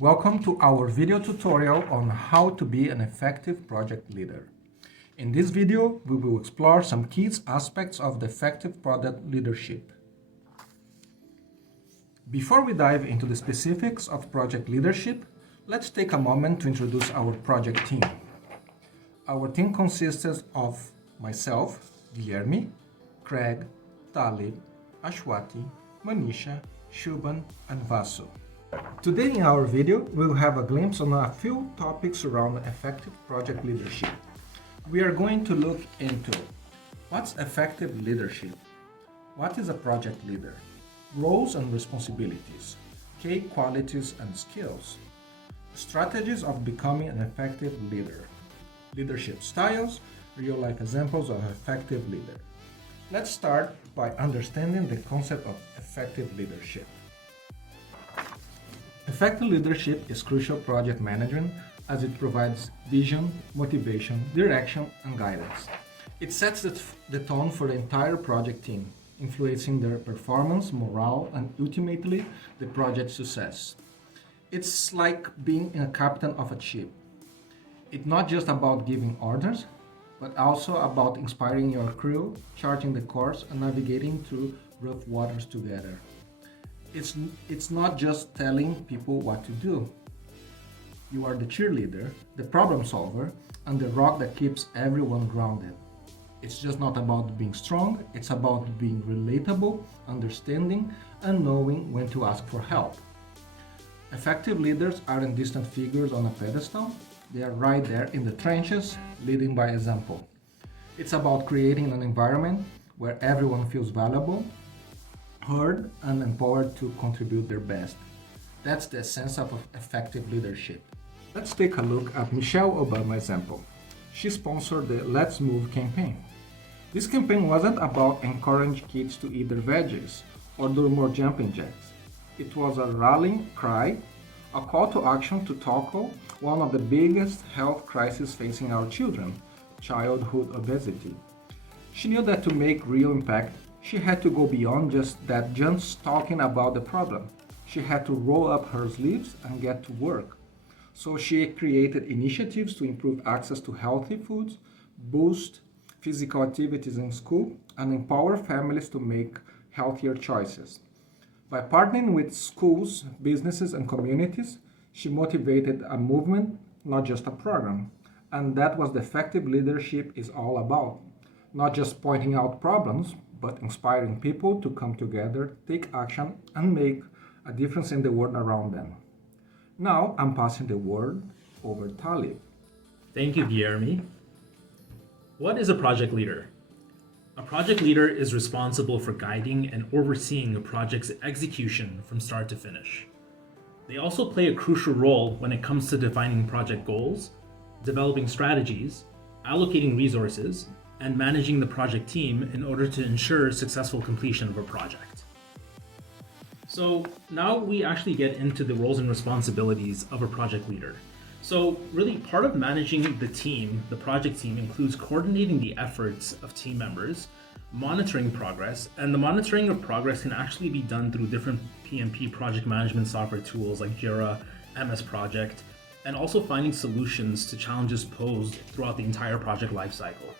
Welcome to our video tutorial on how to be an effective project leader. In this video, we will explore some key aspects of the effective project leadership. Before we dive into the specifics of project leadership, let's take a moment to introduce our project team. Our team consists of myself, Guilherme, Craig, Talib, Ashwati, Manisha, Shubhan, and Vasu. Today in our video, we'll have a glimpse on a few topics around effective project leadership. We are going to look into what's effective leadership, what is a project leader, roles and responsibilities, key qualities and skills, strategies of becoming an effective leader, leadership styles, real-life examples of effective leader. Let's start by understanding the concept of effective leadership. Effective leadership is crucial project management as it provides vision, motivation, direction, and guidance. It sets the tone for the entire project team, influencing their performance, morale, and ultimately the project's success. It's like being a captain of a ship. It's not just about giving orders, but also about inspiring your crew, charting the course, and navigating through rough waters together. It's not just telling people what to do. You are the cheerleader, the problem solver, and the rock that keeps everyone grounded. It's just not about being strong, it's about being relatable, understanding, and knowing when to ask for help. Effective leaders aren't distant figures on a pedestal, they are right there in the trenches, leading by example. It's about creating an environment where everyone feels valuable, heard, and empowered to contribute their best. That's the essence of effective leadership. Let's take a look at Michelle Obama's example. She sponsored the Let's Move campaign. This campaign wasn't about encouraging kids to eat their veggies or do more jumping jacks. It was a rallying cry, a call to action to tackle one of the biggest health crises facing our children, childhood obesity. She knew that to make real impact, she had to go beyond just talking about the problem. She had to roll up her sleeves and get to work. So she created initiatives to improve access to healthy foods, boost physical activities in school, and empower families to make healthier choices. By partnering with schools, businesses, and communities, she motivated a movement, not just a program. And that was the effective leadership is all about. Not just pointing out problems, but inspiring people to come together, take action, and make a difference in the world around them. Now, I'm passing the word over to Talib. Thank you, Guilherme. What is a project leader? A project leader is responsible for guiding and overseeing a project's execution from start to finish. They also play a crucial role when it comes to defining project goals, developing strategies, allocating resources, and managing the project team in order to ensure successful completion of a project. So now we actually get into the roles and responsibilities of a project leader. So really part of managing the team, the project team, includes coordinating the efforts of team members, monitoring progress, and the monitoring of progress can actually be done through different PMP project management software tools like Jira, MS Project, and also finding solutions to challenges posed throughout the entire project lifecycle.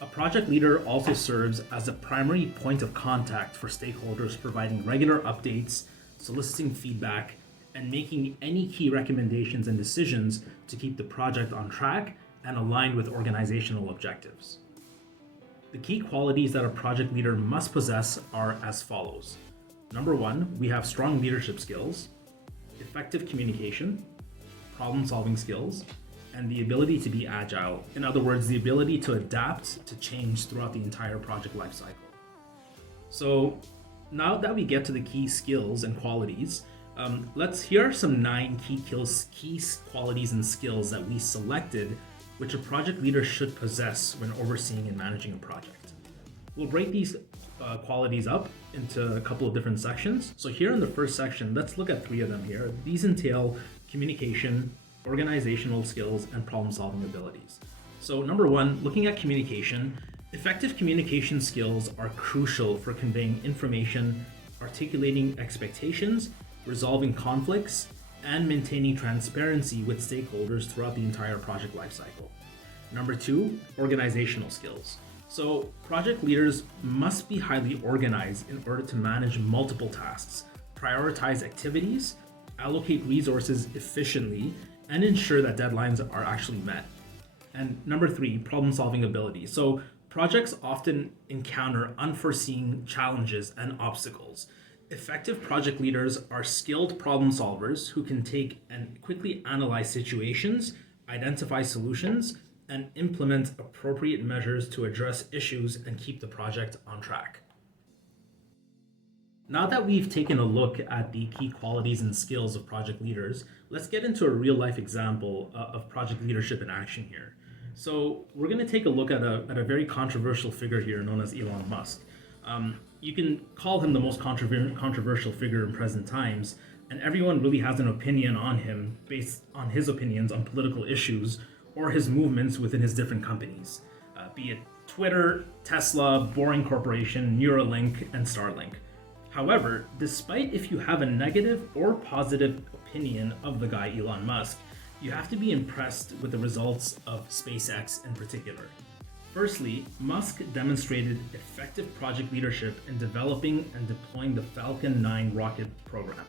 A project leader also serves as a primary point of contact for stakeholders, providing regular updates, soliciting feedback, and making any key recommendations and decisions to keep the project on track and aligned with organizational objectives. The key qualities that a project leader must possess are as follows. Number one, we have strong leadership skills, effective communication, problem-solving skills, and the ability to be agile. In other words, the ability to adapt to change throughout the entire project lifecycle. So now that we get to the key skills and qualities, here are some 9 key qualities and skills that we selected, which a project leader should possess when overseeing and managing a project. We'll break these qualities up into a couple of different sections. So here in the first section, let's look at 3 of them here. These entail communication, organizational skills, and problem-solving abilities. So number 1, looking at communication, effective communication skills are crucial for conveying information, articulating expectations, resolving conflicts, and maintaining transparency with stakeholders throughout the entire project lifecycle. Number 2, organizational skills. So project leaders must be highly organized in order to manage multiple tasks, prioritize activities, allocate resources efficiently, and ensure that deadlines are actually met. And number 3, problem-solving ability. So projects often encounter unforeseen challenges and obstacles. Effective project leaders are skilled problem solvers who can take and quickly analyze situations, identify solutions, and implement appropriate measures to address issues and keep the project on track. Now that we've taken a look at the key qualities and skills of project leaders, let's get into a real-life example of project leadership in action here. So we're going to take a look at a very controversial figure here known as Elon Musk. You can call him the most controversial figure in present times, and everyone really has an opinion on him based on his opinions on political issues or his movements within his different companies, be it Twitter, Tesla, Boring Corporation, Neuralink, and Starlink. However, despite if you have a negative or positive opinion of the guy Elon Musk, you have to be impressed with the results of SpaceX in particular. Firstly, Musk demonstrated effective project leadership in developing and deploying the Falcon 9 rocket program.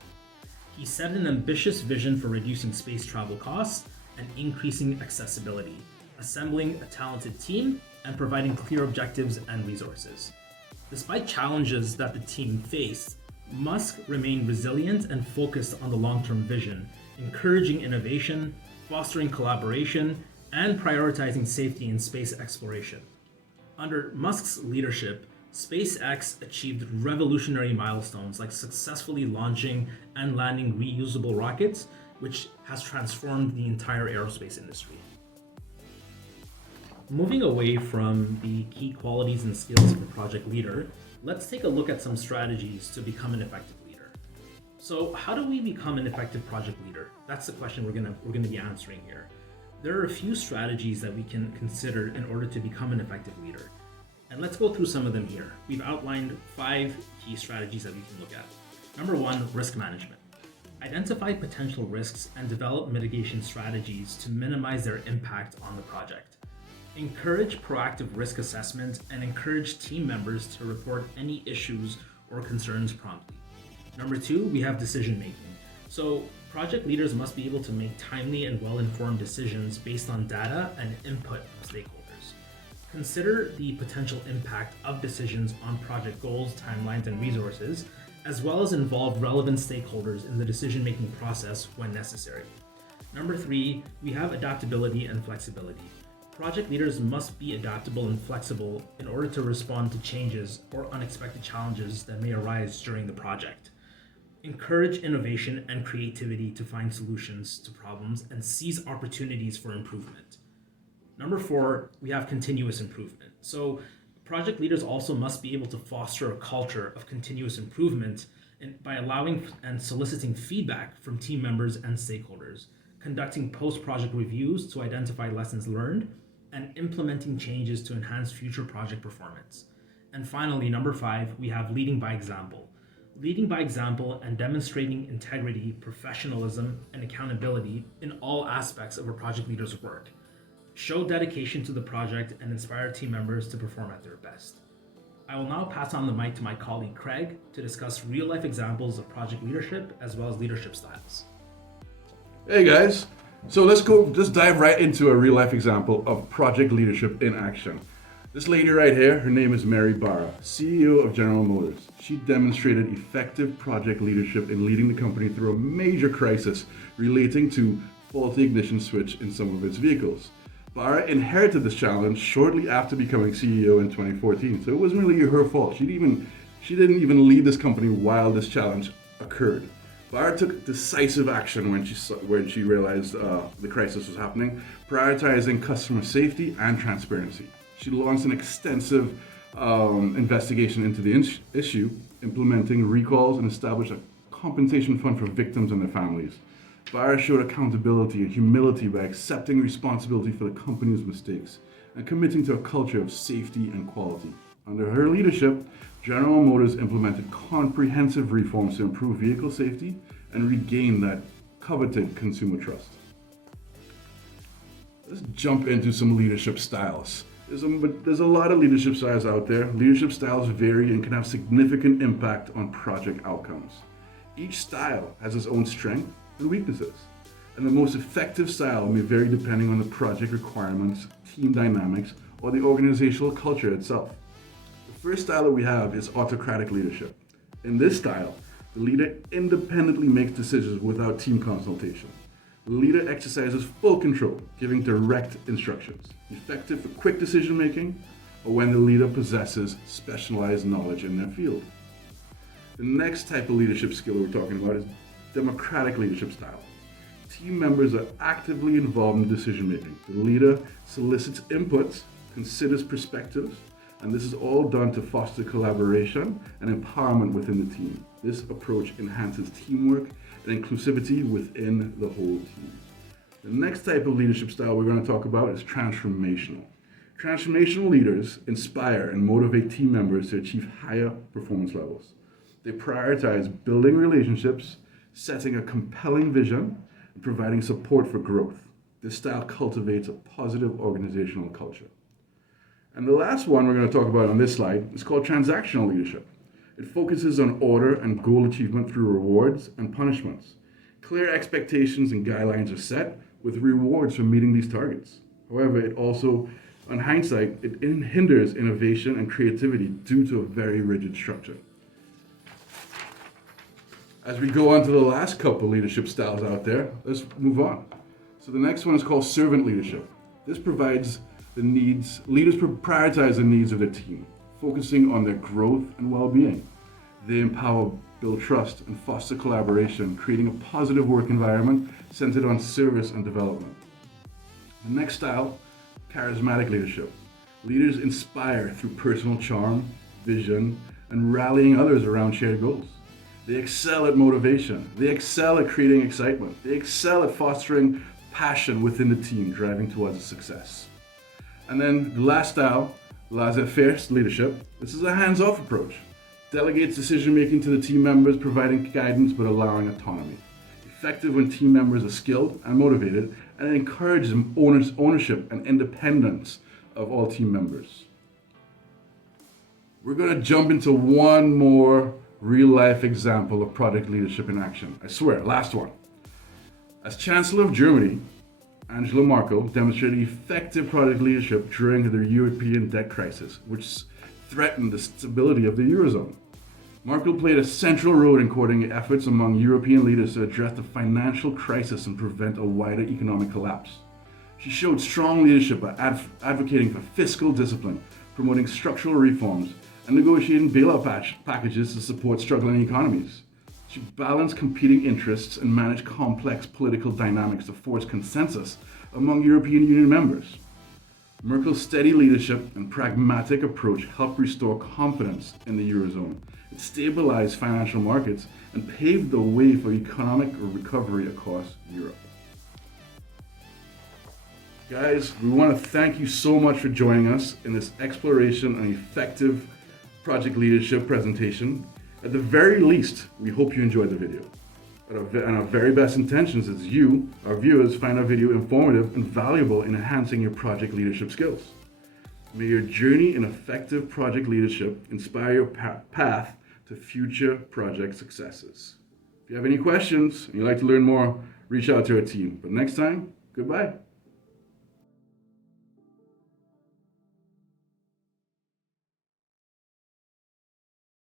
He set an ambitious vision for reducing space travel costs and increasing accessibility, assembling a talented team, and providing clear objectives and resources. Despite challenges that the team faced, Musk remained resilient and focused on the long-term vision, encouraging innovation, fostering collaboration, and prioritizing safety in space exploration. Under Musk's leadership, SpaceX achieved revolutionary milestones like successfully launching and landing reusable rockets, which has transformed the entire aerospace industry. Moving away from the key qualities and skills of a project leader, let's take a look at some strategies to become an effective leader. So how do we become an effective project leader? That's the question we're gonna be answering here. There are a few strategies that we can consider in order to become an effective leader. And let's go through some of them here. We've outlined 5 key strategies that we can look at. Number 1, risk management. Identify potential risks and develop mitigation strategies to minimize their impact on the project. Encourage proactive risk assessment and encourage team members to report any issues or concerns promptly. Number 2, we have decision making. So project leaders must be able to make timely and well-informed decisions based on data and input from stakeholders. Consider the potential impact of decisions on project goals, timelines, and resources, as well as involve relevant stakeholders in the decision-making process when necessary. Number 3, we have adaptability and flexibility. Project leaders must be adaptable and flexible in order to respond to changes or unexpected challenges that may arise during the project. Encourage innovation and creativity to find solutions to problems and seize opportunities for improvement. Number 4, we have continuous improvement. So project leaders also must be able to foster a culture of continuous improvement by allowing and soliciting feedback from team members and stakeholders, conducting post-project reviews to identify lessons learned, and implementing changes to enhance future project performance. And finally, number 5, we have leading by example. Leading by example and demonstrating integrity, professionalism, and accountability in all aspects of a project leader's work. Show dedication to the project and inspire team members to perform at their best. I will now pass on the mic to my colleague Craig to discuss real-life examples of project leadership as well as leadership styles. Hey guys, so let's dive right into a real-life example of project leadership in action. This lady right here, her name is Mary Barra, CEO of General Motors. She demonstrated effective project leadership in leading the company through a major crisis relating to faulty ignition switch in some of its vehicles. Barra inherited this challenge shortly after becoming CEO in 2014, so it wasn't really her fault. She didn't even lead this company while this challenge occurred. Barra took decisive action when she realized the crisis was happening, prioritizing customer safety and transparency. She launched an extensive investigation into the issue, implementing recalls and established a compensation fund for victims and their families. Barra showed accountability and humility by accepting responsibility for the company's mistakes and committing to a culture of safety and quality. Under her leadership, General Motors implemented comprehensive reforms to improve vehicle safety and regain that coveted consumer trust. Let's jump into some leadership styles. There's a lot of leadership styles out there. Leadership styles vary and can have significant impact on project outcomes. Each style has its own strengths and weaknesses, and the most effective style may vary depending on the project requirements, team dynamics, or the organizational culture itself. The first style that we have is autocratic leadership. In this style, the leader independently makes decisions without team consultation. The leader exercises full control, giving direct instructions, effective for quick decision making, or when the leader possesses specialized knowledge in their field. The next type of leadership skill we're talking about is democratic leadership style. Team members are actively involved in decision making. The leader solicits inputs, considers perspectives, and this is all done to foster collaboration and empowerment within the team. This approach enhances teamwork and inclusivity within the whole team. The next type of leadership style we're going to talk about is transformational. Transformational leaders inspire and motivate team members to achieve higher performance levels. They prioritize building relationships, setting a compelling vision, and providing support for growth. This style cultivates a positive organizational culture. And the last one we're going to talk about on this slide is called transactional leadership. It focuses on order and goal achievement through rewards and punishments. Clear expectations and guidelines are set with rewards for meeting these targets. However, it also, on hindsight, it hinders innovation and creativity due to a very rigid structure. As we go on to the last couple leadership styles out there, let's move on. So the next one is called servant leadership. This provides leaders prioritize the needs of their team, focusing on their growth and well-being. They empower, build trust, and foster collaboration, creating a positive work environment centered on service and development. The next style, charismatic leadership. Leaders inspire through personal charm, vision, and rallying others around shared goals. They excel at motivation. They excel at creating excitement. They excel at fostering passion within the team, driving towards success. And then the last style, laissez-faire leadership. This is a hands-off approach. Delegates decision-making to the team members, providing guidance but allowing autonomy. Effective when team members are skilled and motivated, and it encourages ownership and independence of all team members. We're going to jump into one more real-life example of project leadership in action. I swear, last one. As Chancellor of Germany, Angela Merkel demonstrated effective project leadership during the European debt crisis, which threatened the stability of the Eurozone. Merkel played a central role in coordinating efforts among European leaders to address the financial crisis and prevent a wider economic collapse. She showed strong leadership by advocating for fiscal discipline, promoting structural reforms, and negotiating bailout packages to support struggling economies. She balanced competing interests and managed complex political dynamics to force consensus among European Union members. Merkel's steady leadership and pragmatic approach helped restore confidence in the Eurozone. It stabilized financial markets and paved the way for economic recovery across Europe. Guys, we want to thank you so much for joining us in this exploration on effective project leadership presentation. At the very least, we hope you enjoyed the video. And our very best intentions is you, our viewers, find our video informative and valuable in enhancing your project leadership skills. May your journey in effective project leadership inspire your path to future project successes. If you have any questions and you'd like to learn more, reach out to our team. But next time, goodbye.